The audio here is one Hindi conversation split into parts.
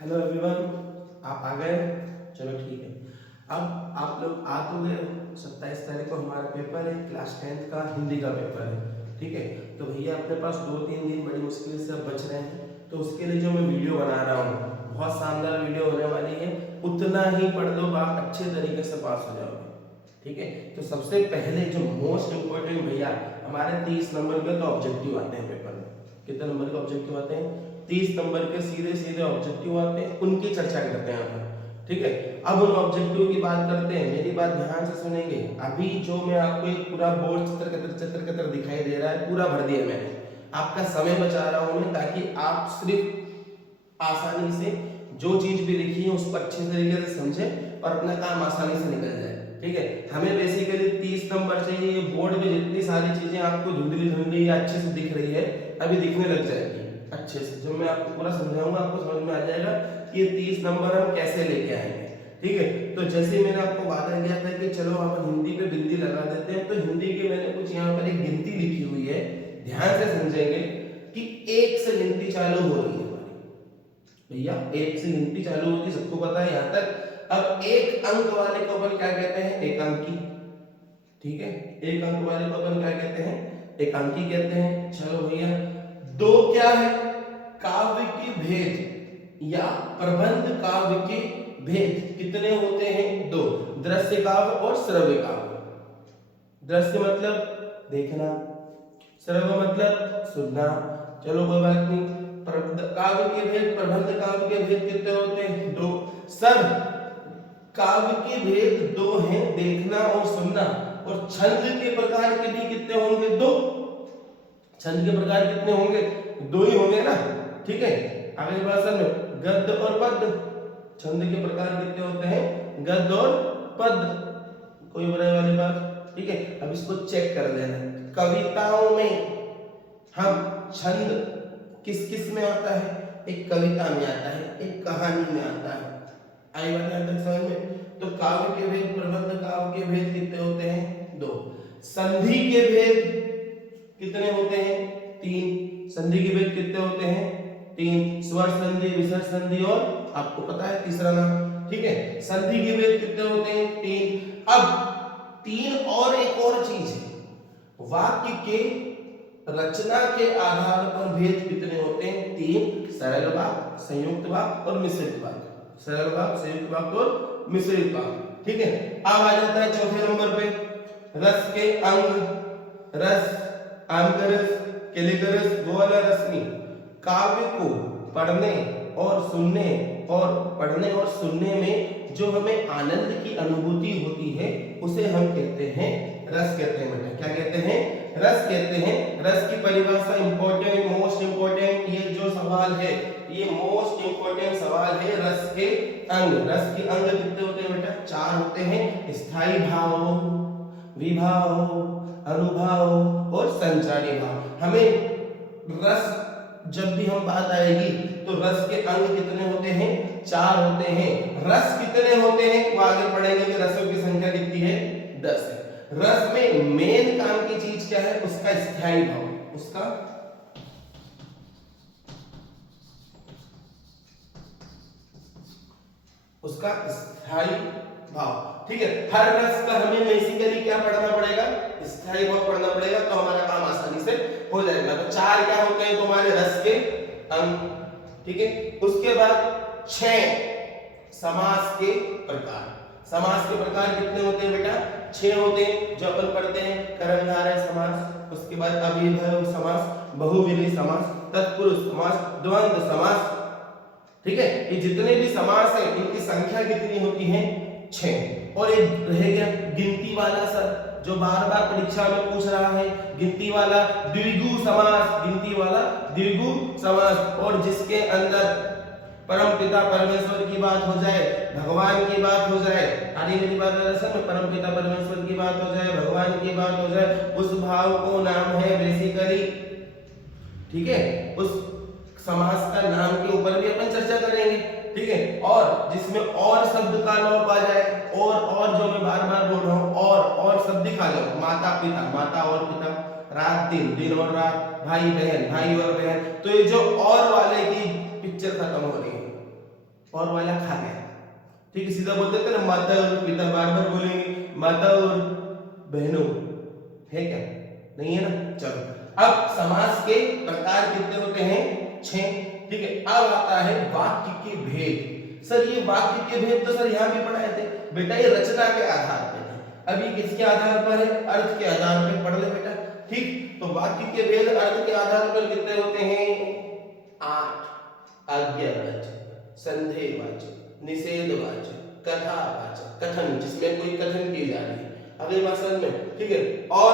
हेलो एवरीवन, आप आ गए। चलो ठीक है। अब आप लोग आ तो गए हो। 27 तारीख को हमारा पेपर है, क्लास 10th का हिंदी का पेपर है। ठीक है, तो भैया अपने पास 2-3 दिन बड़ी मुश्किल से अब बच रहे हैं, तो उसके लिए जो मैं वीडियो बना रहा हूँ, बहुत शानदार वीडियो होने वाली है। उतना ही पढ़ लो, आप अच्छे तरीके से पास हो जाओगे। ठीक है, तो सबसे पहले जो मोस्ट इम्पोर्टेंट भैया, हमारे 30 नंबर के तो ऑब्जेक्टिव आते हैं पेपर में। कितने नंबर के ऑब्जेक्टिव आते हैं? 30 नंबर के सीधे सीधे ऑब्जेक्टिव आते हैं, उनकी चर्चा करते हैं हम। ठीक है, अब उन ऑब्जेक्टिव की बात करते हैं। मेरी बात ध्यान से सुनेंगे। अभी जो मैं आपको एक पूरा बोर्ड चित्र दिखाई दे रहा है, पूरा भर दिया मैंने। आपका समय बचा रहा हूं मैं, ताकि आप सिर्फ आसानी से जो चीज भी लिखी है उसको अच्छे तरीके से समझें और अपना काम आसानी से निकल जाए। ठीक है, हमें बेसिकली 30 नंबर चाहिए। ये बोर्ड में जितनी सारी चीजें आपको धुंधली धुंधली या अच्छे से दिख रही है, अभी दिखने लग जाएगी अच्छे से। जब मैं आपको पूरा समझाऊंगा, आपको समझ में आ जाएगा कि ये 30 नंबर हम कैसे लेके आएंगे। ठीक है, तो जैसे मैंने आपको वादा किया था कि चलो हम हिंदी पे बिंदी लगा देते हैं, तो हिंदी के मैंने कुछ यहाँ पर एक गिनती लिखी हुई है, ध्यान से समझेंगे कि 1 से गिनती चालू हो रही है हमारी। भैया 1 से गिनती चालू होती, सबको पता है यहाँ तक। अब एक अंक वाले को अपन क्या कहते हैं? एक अंकी। ठीक है, एक अंक वाले को अपन क्या कहते हैं? एक अंकी कहते हैं। चलो भैया, दो क्या है? काव्य के भेद या प्रबंध काव्य के भेद कितने होते हैं? 2। दृश्य काव्य और श्रव्य काव्य। दृश्य मतलब देखना, श्रव्य मतलब सुनना। चलो कोई बात नहीं। काव्य के भेद, प्रबंध काव्य के भेद कितने होते हैं? 2। सर, काव्य के भेद 2 हैं, देखना और सुनना। और छंद के प्रकार के भी कितने होंगे? 2। छंद के प्रकार कितने होंगे? 2 ही होंगे ना। ठीक है, आगे भाषण में गद्य और पद्य। छंद के प्रकार कितने होते हैं? गद्य और पद्य। कोई बुराई वाली बात? ठीक है, अब इसको चेक कर लेना। कविताओं में हम छंद किस किस में आता है? एक कविता में आता है, एक कहानी में आता है। आई बात है तक समझ में? तो काव्य के भेद, प्रबंध काव्य के भेद कितने होते हैं? 2। संधि के भेद कितने होते हैं? 3। संधि के भेद कितने होते हैं? 3। स्वर संधि, विसर्ग संधि और आपको पता है तीसरा नाम। ठीक है, संधि के भेद कितने होते हैं? 3। अब 3 और एक और चीज है, वाक्य के रचना के आधार पर भेद कितने होते हैं? 3। सरल वाक्य, संयुक्त वाक्य और मिश्रित वाक्य। सरल वाक्य, संयुक्त वाक्य और मिश्रित वाक्य। ठीक है, अब आ जाता है चौथे नंबर पे रस के अंग। रस, आम का रस, केले का रस, वो वाला रस नहीं। काव्य को पढ़ने और सुनने में जो हमें आनंद की अनुभूति होती है, उसे हम कहते हैं रस कहते हैं। बेटा क्या कहते हैं? रस कहते हैं। रस की परिभाषा इंपॉर्टेंट, मोस्ट इंपॉर्टेंट, ये जो सवाल है ये मोस्ट इंपॉर्टेंट सवाल है। रस के अंग। रस के अंग कितने होते हैं बेटा? 4 होते हैं। स्थायी भाव, विभाव, अनुभाव और संचारी भाव। हमें रस, जब भी हम बात आएगी तो रस के अंग कितने होते हैं? 4 होते हैं। रस कितने होते हैं वो आगे पढ़ेंगे कि रसों की संख्या कितनी है? 10 है। रस में मेन काम की चीज क्या है? उसका स्थायी भाव, उसका स्थायी भाव। ठीक है, हर रस का हमें बेसिकली क्या पढ़ना पड़ेगा? स्थायी भाव पढ़ना पड़ेगा, तो हमारा काम आसानी से हो जाएगा। तो 4 क्या होते हैं तुम्हारे रस के अंग। ठीक है, उसके बाद 6 समास के प्रकार। समास के प्रकार कितने होते हैं बेटा? 6 होते हैं, जो अपन पढ़ते हैं। कर्मधारय समास, उसके बाद अव्ययभाव समास, बहुव्रीहि समास, तत्पुरुष समास, द्वंद्व समास। ठीक है, ये जितने भी समास हैं इनकी संख्या कितनी होती है? 6। और एक रह गया गिनती वाला सर, जो बार बार परीक्षा में पूछ रहा है, गिनती वाला द्विगु समास। गिनती वाला द्विगु समास, और जिसके अंदर परम पिता परमेश्वर की बात हो जाए, भगवान की बात हो जाए। अरे मेरी बात में परम पिता परमेश्वर की बात हो जाए, भगवान की बात हो जाए, उस भाव को नाम है बेसिकली। ठीक है, उस समास का नाम के ऊपर भी अपन चर्चा करेंगे। ठीक है, और जिसमें और शब्द का लोप आ जाए, और जो मैं बार बार बोल रहा हूं, और शब्द दिखा लो। माता पिता, माता और पिता, रात दिन, दिन और रात, भाई बहन, भाई और बहन। तो ये जो और वाले की पिक्चर खत्म हो रही है। और वाला खा गया, ठीक है, सीधा बोल देते ना माता और पिता, बार बार बोलेंगे माता और बहनों, है क्या, नहीं है ना। चलो अब समास के प्रकार कितने होते हैं, 6, ठीक है। अब आता है वाक्य के भेद। सर ये वाक्य के भेद तो सर यहाँ भी पढ़ाए थे बेटा, ये रचना के आधार पर है, अभी किसके आधार पर है, अर्थ के आधार पर, पढ़ ले बेटा, ठीक। तो वाक्य के भेद अर्थ के आधार पर कितने होते हैं, 8। आज्ञावाचक, संदेहवाचक, निषेधवाचक, कथावाचक, कथन जिसमें कोई कथन की जा रही है, अगली बात समझ में, ठीक है। और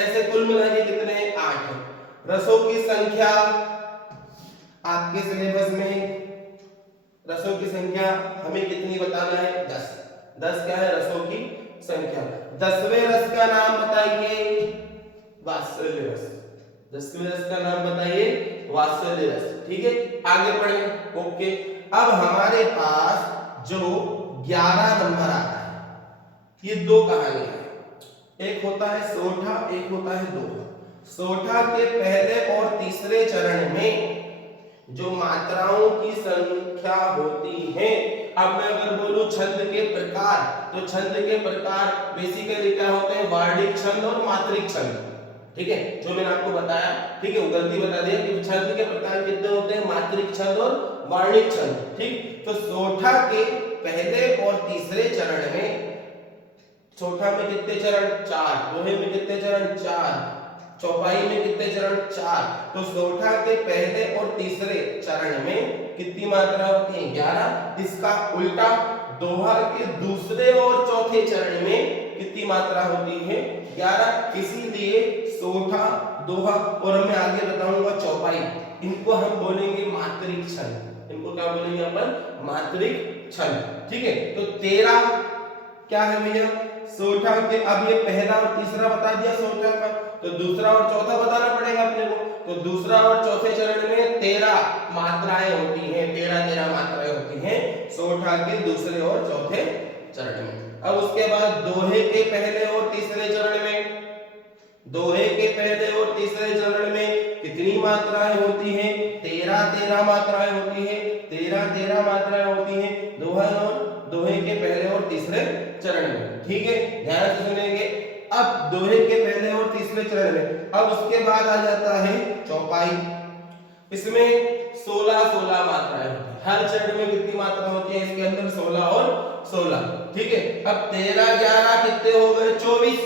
ऐसे कुल मिला के कितने, 8 है। रसों की संख्या आपके सिलेबस में, रसों की संख्या हमें कितनी बताना है, 10। 10 क्या है, रसों की संख्या। 10वें रस का नाम बताइए, वात्सल्य रस। 10वें रस का नाम बताइए, वात्सल्य रस, ठीक है। आगे पढ़े, ओके। अब हमारे पास जो 11 नंबर आता है, ये दो कहानियां हैं, एक होता है सोठा, एक होता है दोहा। सोठा के पहले और तीसरे चरण में जो मात्राओं की संख्या होती है, अब मैं अगर बोलूं छंद के प्रकार, तो छंद के प्रकार बेसिकली क्या होते हैं, वार्णिक छंद और मात्रिक छंद, ठीक है, जो मैंने आपको बताया, ठीक है, वो गलती बता दिया कि छंद के प्रकार कितने होते हैं, मात्रिक छंद और वार्णिक छंद, ठीक। तो सोठा के पहले और तीसरे चरण में, सोठा में कितने चरण, 4, दोहे में कितने चरण, 4, चौपाई में कितने चरण, 4। तो सोठा के पहले और तीसरे चरण में कितनी मात्रा होती है, 11। इसका उल्टा दोहा के दूसरे और चौथे चरण में कितनी मात्रा होती है, 11। इसीलिए सोठा, दोहा और मैं आगे बताऊंगा चौपाई, इनको हम बोलेंगे मात्रिक छंद, इनको क्या बोलेंगे अपन, मात्रिक छंद, ठीक है। तो 13 क्या है भैया, सोठा के, अब ये पहला और तीसरा बता दिया सोठा का, तो दूसरा और चौथा बताना पड़ेगा अपने को। तो दूसरा और चौथे चरण में 13 मात्राएं होती हैं, 13 मात्राएं होती हैं सोठा के दूसरे और चौथे चरण में। अब उसके बाद दोहे के पहले और तीसरे चरण में, दोहे के पहले और तीसरे चरण में कितनी मात्राएं होती हैं, 13 मात्राएं होती हैं, 13 मात्राएं होती हैं दोहा और दोहे के पहले और तीसरे चरण में, ठीक है, ध्यान से सुनेंगे। अब दोहे के पहले और तीसरे चरण में, अब उसके बाद आ जाता है चौपाई, इसमें 16 मात्राएं होती है, हर चरण में कितनी मात्रा होती है, इसके अंदर 16 और 16, ठीक है। अब 13 11 कितने हो गए, 24।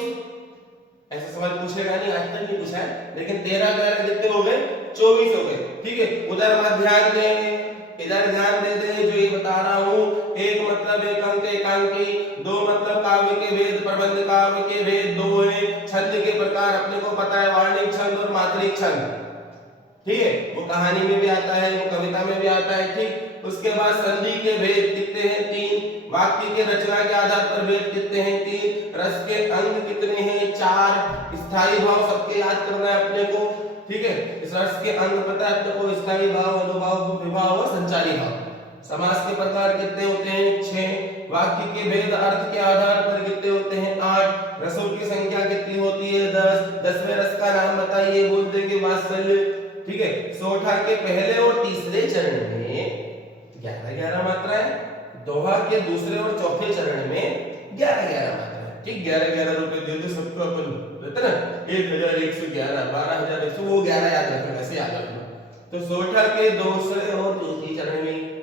ऐसे सवाल पूछेगा नहीं, आज तक नहीं पूछा है, लेकिन 13 11 कितने हो गए, 24 हो गए, ठीक है। उधर मत ध्यान दें, इधर ध्यान दे दे, जो ये बता रहा हूं, एक मतलब एक अंक एकांकी, दो मतलब काव्य के भेद, प्रबंध काव्य के भेद, दो है छंद के प्रकार, अपने को पता है वार्णिक छंद और मात्रिक छंद, ठीक है, वो कहानी में भी आता है, वो कविता में भी आता है, ठीक। उसके बाद संधि के भेद कितने हैं, 3। वाक्य के रचना के आधार पर भेद कितने हैं, 3। रस के अंग कितने हैं, 4। स्थायी भाव सबके याद करना है अपने को, ठीक है। इस रस के अंग पता है अपने को, स्थायी भाव, अनुभाव, विभाव और संचारी भाव। समास के प्रकार कितने होते हैं, 6। वाक्य के भेद अर्थ के आधार पर कितने होते हैं, 8। रसों की संख्या कितनी होती है, 10। 10वें रस का नाम बताइए, बोल देंगे वात्सल्य, ठीक है। सोठा के पहले और तीसरे चरण में 11 मात्राएं, दोहा के दूसरे और चौथे चरण में 11 मात्राएं, ठीक। 11 रुपए दे दे सबको, अपन रहता ना 1111, 12100, वो 11 याद रखना, ऐसे याद रखना। तो सोठा के दूसरे और चौथे चरण में,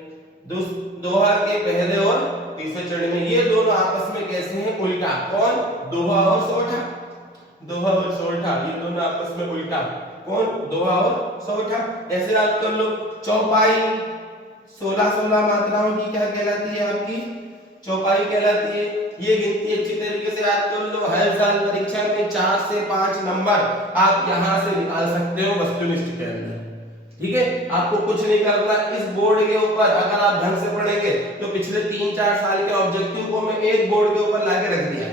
दोहा के पहले और तीसरे चरण में, ये दोनों आपस में कैसे हैं, उल्टा। कौन, दोहा और सोठा, दोहा और सोठा, ये दोनों आपस में उल्टा। कौन, दोहा और सोठा। ऐसे याद कर लो। चौपाई 16 मात्राओं की क्या कहलाती है, आपकी चौपाई कहलाती है। ये गिनती अच्छी तरीके से याद कर लो, हर साल परीक्षा में 4 से 5 नंबर आप यहां से निकाल सकते हो वस्तुनिष्ठ के अंदर, ठीक है। आपको कुछ नहीं करना इस बोर्ड के ऊपर, अगर आप ढंग से पढ़ेंगे तो पिछले 3-4 साल के ऑब्जेक्टिव को मैं एक बोर्ड के ऊपर लाके रख दिया,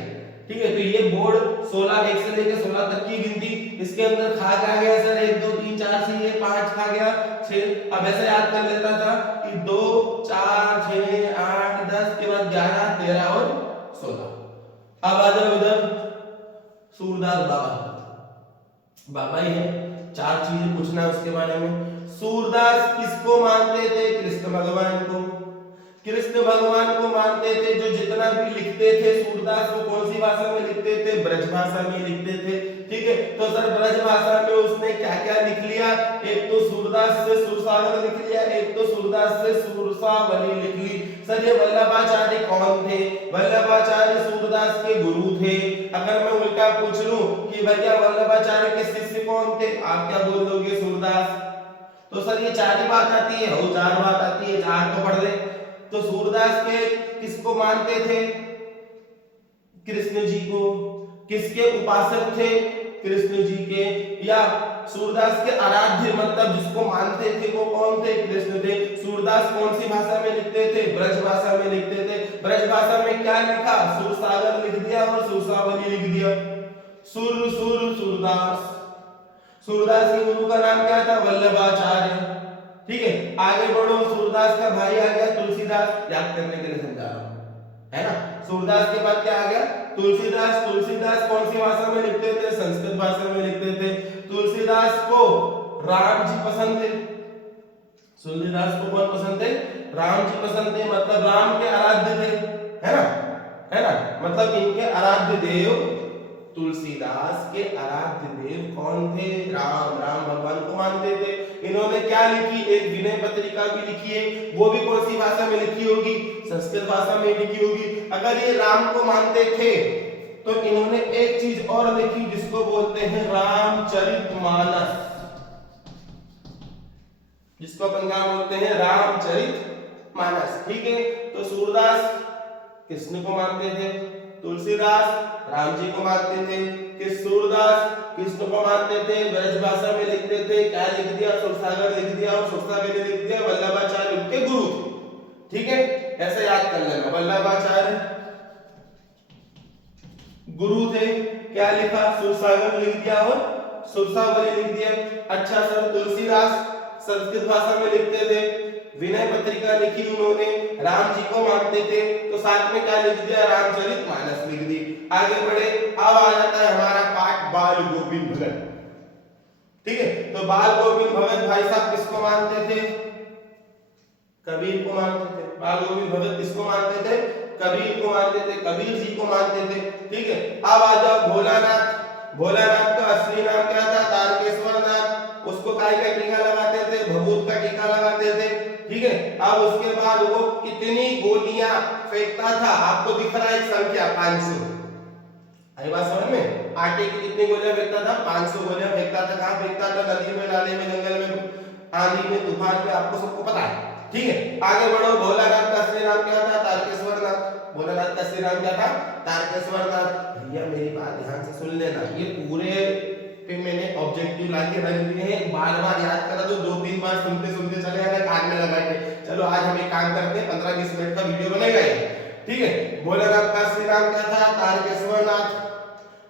ठीक है। तो ये बोर्ड 16 1 से लेकर 16 तक की गिनती, इसके अंदर खा गया सर 1 2 3 4 से ये 5 खा गया 6। अब ऐसे याद कर लेता था कि 2 4 6 8 10 के बाद 11 13 और 16। अब आ जाओ इधर, सूरदास बाबा ही है, 4 चीजें पूछना उसके बारे में। सूरदास किसको मानते थे, कृष्ण भगवान को। कृष्ण भगवान को मानते थे, जो जितना भी लिखते थे सूरदास वो कौन सी भाषा में लिखते थे, ब्रज भाषा में लिखते थे। ठीक है, तो सर ब्रज भाषा में उसने क्या क्या लिख लिया, एक तो सूरदास से सुरसागर लिख लिया, एक तो सूरदास से सुरसावली लिख ली। सर ये वल्लभाचार्य कौन थे, वल्लभाचार्य सूरदास के गुरु थे। अगर मैं उल्टा पूछ लूं कि भैया वल्लभाचार्य के शिष्य कौन थे, आप क्या बोल दोगे, सूरदास। तो सर ये चार ही बात आती है, वो चार बात आती है, चार तो पढ़ ले। तो सूरदास के किसको मानते थे, कृष्ण जी को। किसके उपासक थे, कृष्ण जी के। या सूरदास के आराध्य मतलब जिसको मानते थे वो कौन थे, कृष्ण थे। सूरदास कौन सी भाषा में लिखते थे, ब्रज भाषा में लिखते थे। ब्रज भाषा में क्या लिखा, सुरसागर लिख दिया और सुरसावली लिख दिया। सूरदास। सूरदास के गुरु का नाम क्या था, वल्लभाचार्य। ठीक है, आगे बढ़ो, सूरदास का भाई आ गया तुलसीदास, याद करने के लिए समझा रहा हूं, है ना। सूरदास के बाद क्या आ गया, तुलसीदास। तुलसीदास कौन सी भाषा में लिखते थे, संस्कृत भाषा में लिखते थे। तुलसीदास को राम जी पसंद थे। तुलसीदास को कौन पसंद थे, राम जी पसंद थे, मतलब राम के आराध्य थे, है ना, है ना। मतलब इनके आराध्य देव, तुलसीदास के आराध्य देव कौन थे, राम। राम भगवान को मानते थे। इन्होंने क्या लिखी, एक विनय पत्रिका भी लिखी है, वो भी कौन सी भाषा में लिखी होगी, संस्कृत भाषा में लिखी होगी। अगर ये राम को मानते थे तो इन्होंने एक चीज और लिखी जिसको बोलते हैं रामचरितमानस, जिसको अपन क्या बोलते हैं, रामचरितमानस। ठीक है, तो सूरदास कृष्ण को मानते थे, तुलसीदास राम जी को मानते थे, कि सूरदास कृष्ण को मानते थे, ब्रज भाषा में लिखते थे, क्या लिख दिया, सुरसागर लिख दिया और सुरसावली लिख दिया। वल्लभाचार्य उनके गुरु थे। ठीक है, ऐसे याद कर लेना, वल्लभाचार्य गुरु थे, क्या लिखा, सुरसागर लिख दिया और सुरसावली लिख दिया। अच्छा सर, तुलसीदास संस्कृत भाषा में लिखते थे, विनय पत्रिका लिखी उन्होंने, राम जी को मानते थे, तो साथ में क्या लिख दिया, रामचरितमानस लिख दी। आगे बढ़े, अब आ जाता है हमारा पाठ बाल गोविंद भगत। ठीक है, तो बाल गोविंद भगत भाई साहब किसको मानते थे, कबीर को मानते थे। बाल गोविंद भगत किसको मानते थे, कबीर को मानते थे, कबीर जी को मानते थे। ठीक है, अब आ जाओ भोलानाथ। भोलानाथ का असली नाम क्या था, तारकेश्वर नाथ। उसको काय का टीका लगाते थे, भभूत का टीका लगाते थे। ठीक है, अब उसके बाद वो कितनी गोलियां फेंकता था, आपको दिख रहा है एक संख्या 500। आई बात समझ में, आटे की कितनी गोलियां फेंकता था, 500 गोलियां फेंकता था। कहां फेंकता था, नदी में, नाले में, जंगल में, आंधी में, तूफान में, आपको सबको पता है। ठीक है, आगे बढ़ो, भोलानाथ का असली नाम क्या था, तारकेश्वर नाथ। भोलानाथ का असली नाम क्या था, तारकेश्वर नाथ। भैया मेरी बात ध्यान से सुन लेना, ये पूरे पे मैंने ऑब्जेक्टिव लाके रख दिए हैं, बार-बार याद करा तो 2-3 बार सुनते सुनते चले आना, कान में लगा के। चलो आज हम एक काम करते हैं, 15-20 मिनट का वीडियो बनेगा ये। ठीक है, भोलानाथ का असली नाम क्या था, तारकेश्वर नाथ।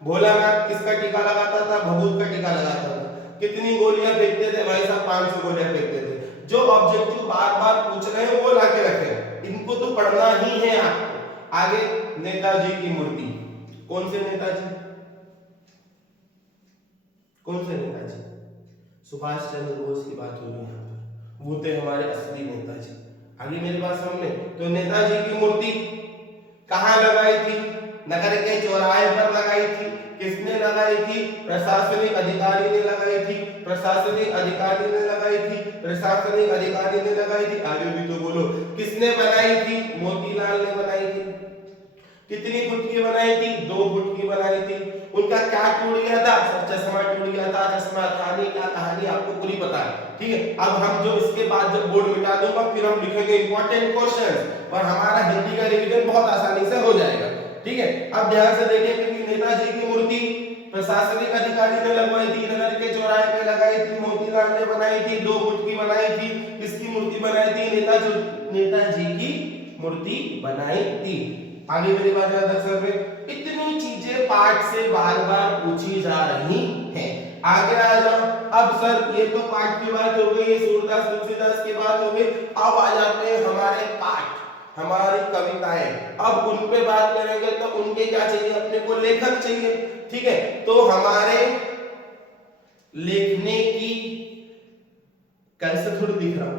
भोलानाथ किसका टीका लगाता था, भभूत का टीका लगाता था। कितनी गोलियां फेंकते थे भाई साहब, 500 गोलियां फेंकते थे। जो ऑब्जेक्टिव बार-बार पूछ रहे हैं वो लाके रखें, इनको तो पढ़ना ही है आपको। आगे नेताजी की मूर्ति, कौन से नेताजी, कौन से नेताजी, सुभाष चंद्र बोस की बात हो रही है यहाँ पर, वो थे हमारे असली नेताजी। आगे मेरी बात समझ में, तो नेताजी की मूर्ति कहाँ लगाई थी, नगर के चौराहे पर लगाई थी। किसने लगाई थी, प्रशासनिक अधिकारी ने लगाई थी, प्रशासनिक अधिकारी ने लगाई थी, प्रशासनिक अधिकारी ने लगाई थी। आगे भी तो बोलो, किसने बनाई थी, मोतीलाल ने बनाई थी। कितनी फुट की बनाई थी, 2 फुट की बनाई थी। उनका क्या टूट गया था, चश्मा टूट गया था। चश्मा खाने का कहानी आपको पूरी पता है। ठीक है, अब हम जो इसके बाद जब बोर्ड मिटा दूंगा फिर हम लिखेंगे इंपॉर्टेंट क्वेश्चंस और हमारा हिंदी का रिवीजन बहुत आसानी से हो जाएगा। ठीक है, अब ध्यान से देखिए कि नेताजी की मूर्ति प्रशासनिक अधिकारी ने लगवाई थी, नगर के चौराहे पे लगाई थी, मोतीलाल ने बनाई थी, 2 फुट की बनाई थी। किसकी मूर्ति बनाई थी, नेताजी की मूर्ति बनाई थी। आगे मेरी बात याद रख सकते, इतनी चीजें पाठ से बार-बार पूछी जा रही हैं। आगे आ जाओ, अब सर ये तो पाठ की बात हो गई, सूरदास तुलसीदास की बात हो गई। अब आ जाते हैं हमारे पाठ, हमारी कविताएं। अब उन पे बात करेंगे तो उनके क्या चाहिए, अपने को लेखक चाहिए। ठीक है, तो हमारे लिखने की कैसे थोड़ी दिख रहा है,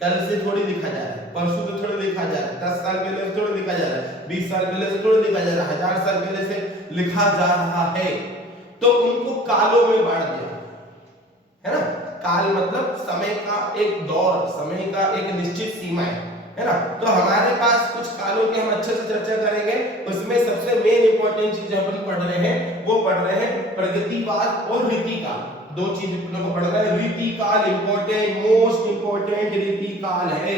कल से थोड़ी लिखा जा रहा है, परसों से थोड़ी लिखा जा रहा है, 10 साल पहले से थोड़ी लिखा जा रहा है, 20 साल पहले से थोड़ी लिखा जा रहा है, 1000 साल पहले से लिखा जा रहा है। तो उनको कालों में बांट दिया है ना। काल मतलब समय का एक दौर, समय का एक निश्चित सीमा है ना। तो हमारे पास कुछ कालों की हम अच्छे से चर्चा करेंगे। उसमें सबसे मेन इंपॉर्टेंट चीज अपन पढ़ रहे हैं, वो पढ़ रहे हैं प्रगतिवाद और रीतिकाल। दो चीज अपने को पढ़ना है। रीतिकाल इंपॉर्टेंट, मोस्ट इंपॉर्टेंट रीतिकाल है,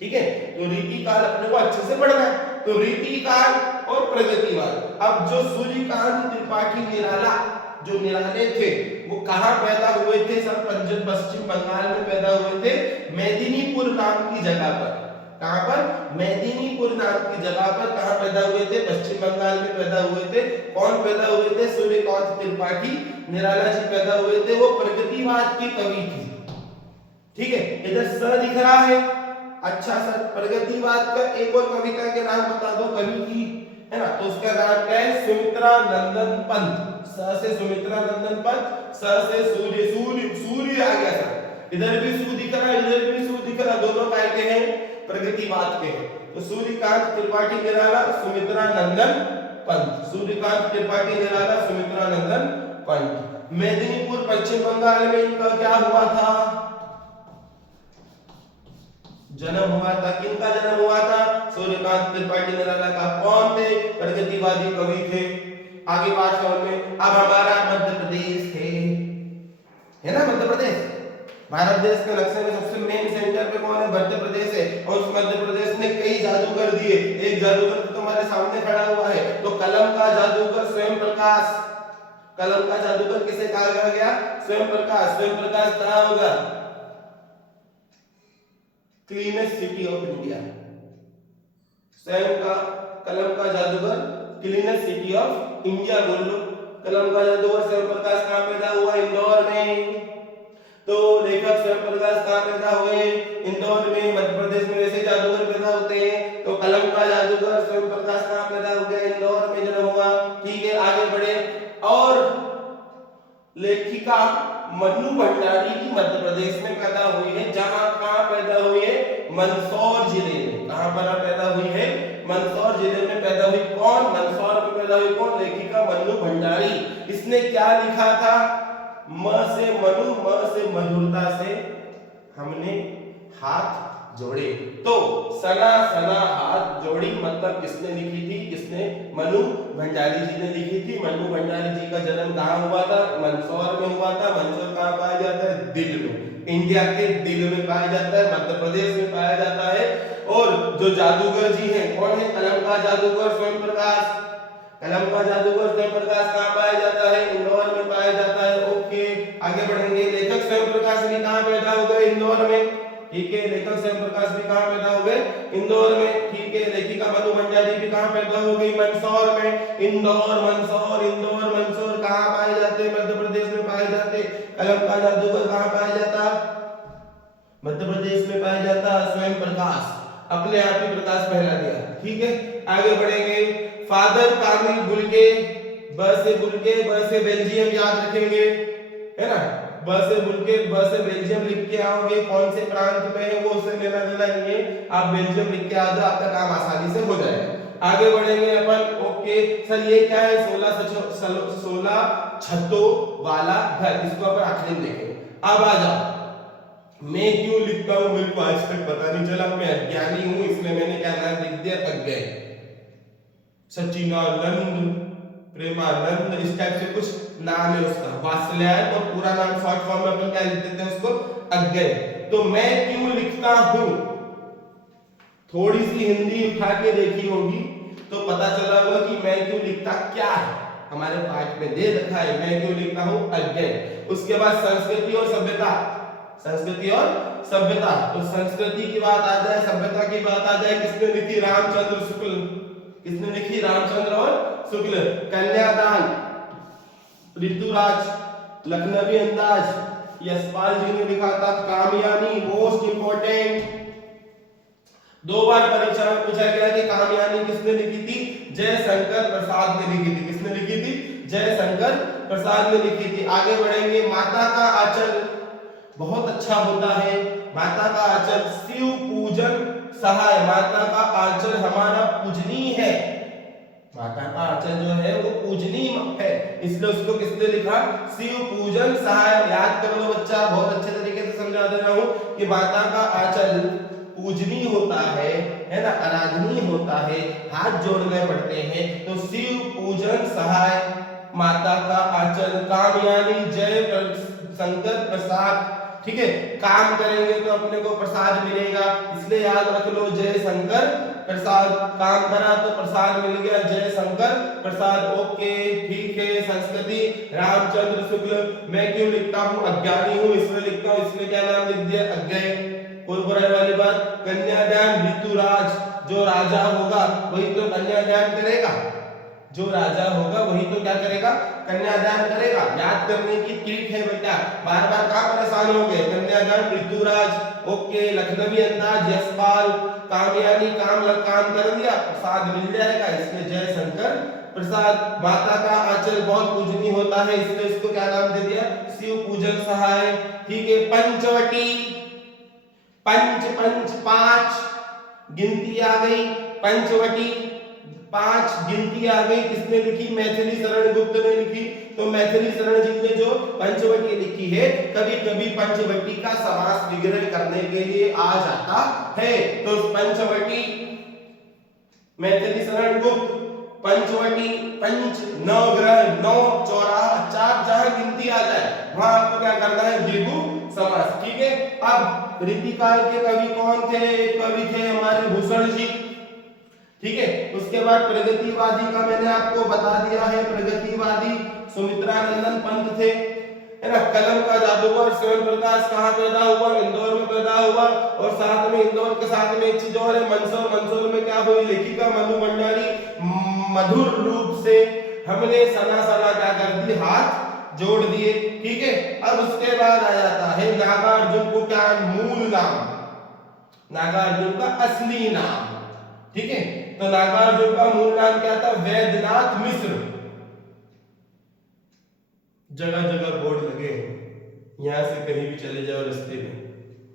ठीक है। तो रीतिकाल अपने को अच्छे से पढ़ना है। तो रीतिकाल और प्रगतिवाद। अब जो सूर्यकांत त्रिपाठी निराला, जो निराले थे, वो कहां पैदा हुए थे? सब पश्चिम बंगाल में पैदा हुए थे, मेदिनीपुर नाम की जगह पर। कहां पर? मेदिनीपुर नाम की जगह पर। कहां पैदा हुए थे? पश्चिम बंगाल में पैदा हुए थे। कौन पैदा हुए थे? सूर्यकांत त्रिपाठी निराला जी पैदा हुए थे। वो प्रगतिवाद की कवि थी, ठीक है। इधर स दिख रहा है। अच्छा सर, प्रगतिवाद का एक और कविता के नाम बता दो कवि की, है ना। तो उसका नाम क्या है? सुमित्रा नंदन पंत। स से सुमित्रा नंदन पंत, स से सूर्य, सूर्य आ गया सर। इधर भी सू दिख रहा है, इधर भी सू दिख रहा है, दोनों काय के हैं? प्रगतिवाद के हैं। तो सूर्यकांत त्रिपाठी निराला, सुमित्रा नंदन पंत। सूर्यकांत त्रिपाठी निराला, सुमित्रा नंदन पंत। मेदिनीपुर पश्चिम बंगाल में इनका क्या हुआ था? जन्म हुआ था। किनका जन्म हुआ था? सूर्यकांत त्रिपाठी निराला का। कौन थे? प्रगतिवादी कवि थे। आगे बात समझ में। अब हमारा मध्य प्रदेश है ना, मध्य प्रदेश। भारत देश के नक्शे में सबसे मेन सेंटर पे कौन है? मध्य प्रदेश है। और उस मध्य प्रदेश ने कई जादूगर दिए। एक जादूगर तो तुम्हारे सामने खड़ा हुआ है। तो कलम का जादूगर स्वयं प्रकाश। कलम का जादूगर किसे कहा गया? स्वयं प्रकाश। स्वयं प्रकाश कहां होगा? Cleanest city of India. स्वयं का कलम का जादूगर क्लीनेस्ट सिटी ऑफ इंडिया बोल लो। कलम का जादूगर स्वयं प्रकाश कहां पैदा हुआ? इंदौर में। तो लेखक स्वयं प्रकाश कहां पैदा हुए? इंदौर में। मध्य प्रदेश में वैसे जादूगर पैदा होते हैं। तो कलम का जादूगर स्वयं प्रकाश कहां पैदा हो गया? इंदौर में जन्म हुआ, ठीक है। आगे बढ़े। और लेखिका मन्नू भंडारी की मध्य प्रदेश में पैदा हुई है। जहां कहां पैदा हुई है? मंदसौर जिले में। कहां पर पैदा हुई है? मंदसौर जिले में पैदा हुई। कौन? मंदसौर में पैदा हुई कौन? लेखिका मन्नू भंडारी। इसने क्या लिखा था? म से मनु, म से मधुरता से हमने हाथ जोड़े। तो सना सना हाथ जोड़ी मतलब किसने लिखी थी? किसने? मनु भंडारी जी ने लिखी थी। मनु भंडारी जी का जन्म कहां हुआ था? मंदसौर में हुआ था। मंदसौर कहां पाया जाता है? दिल में। इंडिया के दिल में पाया जाता है, मध्य प्रदेश में पाया जाता है। और जो जादूगर जी हैं, कौन है? कलम का जादूगर स्वयं प्रकाश। कलम का जादूगर स्वयं प्रकाश कहां पाया जाता है? इंदौर में पाया जाता है। ओके, आगे बढ़ेंगे। लेखक स्वयं प्रकाश भी कहां पैदा हो गए? इंदौर में, ठीक है। लेखक स्वयं प्रकाश भी कहां पैदा हो गए? इंदौर में, ठीक है। लेखिका मनु भंडारी भी कहां पैदा हो गई? मंदसौर में। इंदौर, मंदसौर, इंदौर, मंदसौर कहां पाए जाते हैं? मध्य प्रदेश में पाए जाते। कलम का जादूगर कहां पाया जाता? मध्य प्रदेश में पाया जाता। स्वयं प्रकाश अपने आप ही प्रकाश फैला दिया, ठीक है। आगे बढ़ेंगे। फादर कामिल बुल्के, ब से बुल्के, ब से बेल्जियम याद रखेंगे, है ना। ब से बुल्के, ब से बेल्जियम लिख के आओगे। कौन से प्रांत में है वो उससे लेना देना नहीं है। आप बेल्जियम लिख के आ जाओ, आपका काम आसानी से हो जाएगा। आगे बढ़ेंगे अपन। ओके सर, ये क्या है? 16 छतों वाला घर। इसको अपन आखिरी में देखेंगे। अब आ जाओ। मैं क्यों लिखता हूं मेरे को आज तक पता नहीं चला। मैं अज्ञानी हूं, इसलिए मैंने क्या नाम लिख दिया? अज्ञान। सचिनानंद, प्रेमानंद, इस टाइप से कुछ नाम है उसका। वात्सल्यायन, और पूरा नाम शॉर्ट फॉर्म में अपन क्या लिख देते हैं उसको? अज्ञान। तो मैं क्यों लिखता हूं, थोड़ी सी हिंदी उठा के देखी होगी तो पता चला होगा कि मैं क्यों लिखता क्या है। हमारे पाठ में दे रखा है मैं क्यों लिखता हूं? अज्ञान। उसके बाद संस्कृति और सभ्यता। संस्कृति और सभ्यता। तो संस्कृति की बात आ जाए, सभ्यता की बात आ जाए, किसने लिखी? रामचंद्र शुक्ल। किसने लिखी? रामचंद्र और शुक्ल। कन्यादान, ऋतुराज, लखनवी अंदाज, यशपाल जी ने लिखा था। कामयानी, मोस्ट इंपोर्टेंट, 2 बार परीक्षा में पूछा गया कि कामयानी किसने लिखी थी? जयशंकर प्रसाद ने लिखी थी। किसने लिखी थी? जयशंकर प्रसाद ने लिखी थी। आगे बढ़ेंगे। माता का आंचल, बहुत अच्छा होता है। माता का आंचल शिव पूजन सहाय, माता का आंचल हमारा पूजनीय है, माता का आंचल जो है वो पूजनीय है, इसलिए उसको किसने लिखा, शिव पूजन सहाय। याद कर लो बच्चा, बहुत अच्छे तरीके से समझा दे रहा हूं कि माता का आंचल पूजनीय होता है ना, आराधनीय होता है, हाथ जोड़ने पड़ते हैं, तो शिव पूजन सहाय माता का आंचल। कामयानी जय शंकर प्रसाद, ठीक है, काम करेंगे तो अपने को प्रसाद मिलेगा, इसलिए याद रख लो जय शंकर प्रसाद। काम करा तो प्रसाद मिल गया, जय शंकर प्रसाद। ओके ठीक है। संस्कृति रामचंद्र शुक्ल, मैं क्यों लिखता हूँ अज्ञानी हूँ इसलिए लिखता हूँ, इसमें क्या नाम लिख दिया अज्ञेय, कोई बुराई वाली बात। कन्यादान ऋतुराज, जो राजा होगा वही तो कन्यादान करेगा, जो राजा होगा वही तो क्या करेगा, कन्यादान करेगा। याद करने की ट्रिक है बेटा, बार बार कहां परेशान हो गए, कन्यादान ऋतुराज। ओके लखनवी अंदाज यशपाल, कामयानी काम कर दिया, प्रसाद मिल जाएगा, इसलिए जय शंकर प्रसाद। माता का आंचल बहुत पूजनीय होता है, इसलिए इसको क्या नाम दे दिया, शिव पूजन सहाय। ठीक है। पंचवटी, पंच पंच पांच, गिनती आ गई, पंचवटी 5 गिनती आ गई, किसने लिखी, मैथिली शरण गुप्त ने लिखी। तो मैथिली शरण जी ने जो पंचवटी लिखी है, कभी कभी पंचवटी का समास विग्रह करने के लिए आ जाता है, तो पंचवटी मैथिली शरण गुप्त, पंचवटी पंच नौ ग्रह, नौ चौराहा, 4 जहां गिनती आ जाए वहां आपको क्या करना है, द्विगु समास। ठीक है। अब रीतिकाल के कवि कौन थे, एक कवि थे हमारे भूषण जी, ठीक है। उसके बाद प्रगतिवादी का मैंने आपको बता दिया है, प्रगतिवादी सुमित्रानंदन पंत थे, है ना। कलम का जादूगर स्वयं प्रकाश कहाँ पैदा हुआ, इंदौर में पैदा हुआ, और साथ में इंदौर के साथ में एक चीज और है, मंदसौर, मंदसौर में क्या हुई, लेखिका मनु भंडारी, मधुर रूप से हमने सना सना क्या कर दी, हाथ जोड़ दिए। ठीक है। अब उसके बाद आ जाता है नागार्जुन को क्या मूल नाम, नागार्जुन का असली नाम, ठीक है। तो नागार्जुन का मूल नाम क्या था, वैद्यनाथ मिश्र। जगह जगह बोर्ड लगे हैं, यहां से कहीं भी चले जाओ रास्ते में,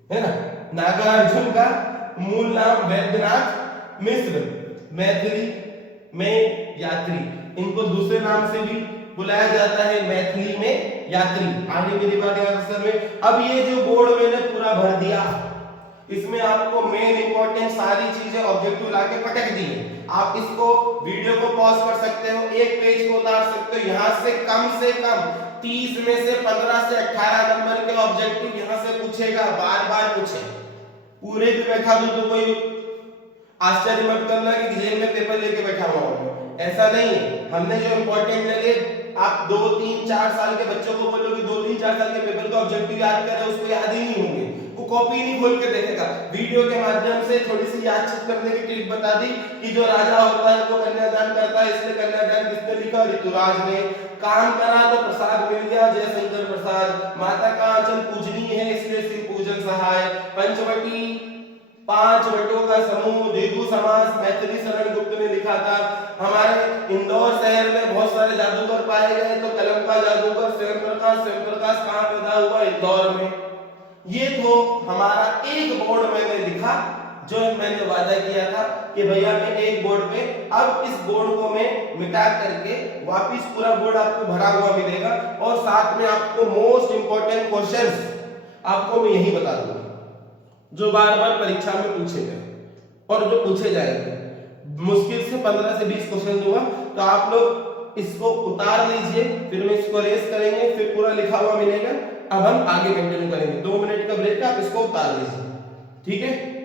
है ना। नागार्जुन का मूल नाम वैद्यनाथ मिश्र, मैथिली में यात्री, इनको दूसरे नाम से भी बुलाया जाता है, मैथिली में यात्री। आगे मेरी बात आंसर में। अब ये जो बोर्ड मैंने पूरा भर दिया, इसमें आपको मेन इंपॉर्टेंट सारी चीजें ऑब्जेक्टिव लाके पटक दी है। आप इसको वीडियो को पॉज कर सकते हो, एक पेज को उतार सकते हो, यहां से कम 30 में से 15 से 18 नंबर के ऑब्जेक्टिव यहां से पूछेगा, बार बार पूछे। पूरे भी बैठा दूं तो कोई आश्चर्य मत करना कि जेल में पेपर लेके बैठा हुआ हूं, ऐसा नहीं है। हमने जो इंपॉर्टेंट लगे, आप 2, 3, 4 साल के बच्चों को बोलो कि 2, 3, 4 साल के पेपर का ऑब्जेक्टिव याद करें, उसको याद ही नहीं होंगे, वो कॉपी नहीं खोल के देखेगा। वीडियो के माध्यम से थोड़ी सी याददाश्त करने की ट्रिक बता दी कि जो राजा होता है वो कन्यादान करता है, इसलिए कन्यादान किसने लिखा, ऋतुराज ने। काम करा तो प्रसाद मिल गया, जय शंकर प्रसाद। माता का आंचल पूजनीय है, इसलिए शिव पूजन सहाय। पंचवटी 5 वटों का समूह, द्विगु समास, मैथिली शरण गुप्त ने लिखा था। हमारे इंदौर शहर में बहुत सारे जादूगर पाए गए, तो कलम का जादूगर स्वयं प्रकाश कहाँ पैदा हुआ, इंदौर में। ये तो हमारा एक बोर्ड मैंने लिखा, जो मैंने वादा किया था कि भैया मैं एक बोर्ड पे, अब इस बोर्ड को मैं मिटा करके वापस पूरा बोर्ड आपको भरा हुआ मिलेगा, और साथ में आपको मोस्ट इंपोर्टेंट क्वेश्चंस आपको मैं यही बता दूंगा, जो बार बार परीक्षा में पूछे गए और जो पूछे जाएंगे। मुश्किल से 15 से 20 क्वेश्चन दूंगा, तो आप लोग इसको उतार लीजिए, फिर मैं इसको रेस करेंगे, फिर पूरा लिखा हुआ मिलेगा। अब हम आगे कंटिन्यू करेंगे, 2 मिनट का ब्रेक, आप इसको उतार लीजिए, ठीक है।